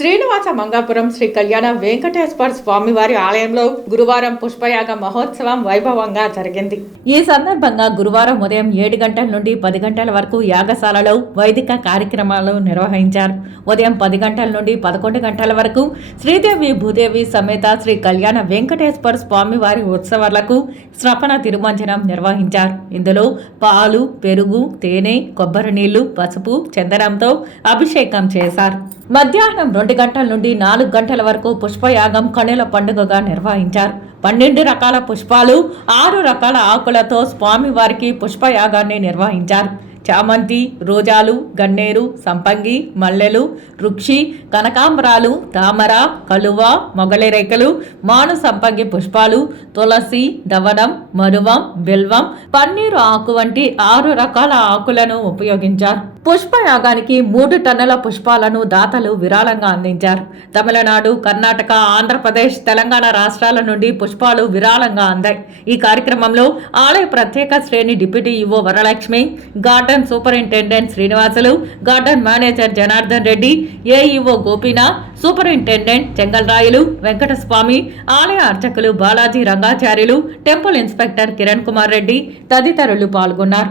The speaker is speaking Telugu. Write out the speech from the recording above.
శ్రీనివాస మంగాపురం శ్రీ కళ్యాణ వెంకటేశ్వర స్వామివారి ఆలయంలో గురువారం పుష్పయాగ మహోత్సవం వైభవంగా జరిగింది. ఈ సందర్భంగా గురువారం ఉదయం 7 గంటల నుండి 10 గంటల వరకు యాగశాలలో వైదిక కార్యక్రమాలు నిర్వహించారు. ఉదయం 10 గంటల నుండి 11 గంటల వరకు శ్రీదేవి భూదేవి సమేత శ్రీ కళ్యాణ వెంకటేశ్వర స్వామివారి ఉత్సవాలకు శ్రవణ తిరుమంజనం నిర్వహించారు. ఇందులో పాలు, పెరుగు, తేనె, కొబ్బరి నీళ్లు, పసుపు, చందనంతో అభిషేకం చేశారు. మధ్యాహ్నం 2 గంటల నుండి 4 గంటల వరకు పుష్పయాగం కనుల పండుగగా నిర్వహించారు. 12 రకాల పుష్పాలు, 6 రకాల ఆకులతో స్వామివారికి పుష్పయాగాన్ని నిర్వహించారు. చామంతి, రోజాలు, గన్నేరు, సంపంగి, మల్లెలు, రుక్షి, కనకాంబరాలు, తామర, కలువ, మొగలిరేకలు, మాను సంపంగి పుష్పాలు, తులసి, దవనం, మరువం, బిల్వం, పన్నీరు ఆకు వంటి 6 రకాల ఆకులను ఉపయోగించారు. పుష్పయాగానికి 3 టన్నుల పుష్పాలను దాతలు విరాళంగా అందించారు. తమిళనాడు, కర్ణాటక, ఆంధ్రప్రదేశ్, తెలంగాణ రాష్ట్రాల నుండి పుష్పాలు విరాళంగా అందాయి. ఈ కార్యక్రమంలో ఆలయ ప్రత్యేక శ్రేణి deputy EO Varalakshmi, garden superintendent Srinivasulu, garden manager Janardhan Reddy, AEO Gopinath, superintendent Chengalrayulu, Venkataswamy, ఆలయ అర్చకులు బాలాజీ రంగాచార్యులు, టెంపుల్ ఇన్స్పెక్టర్ కిరణ్ కుమార్ రెడ్డి తదితరులు పాల్గొన్నారు.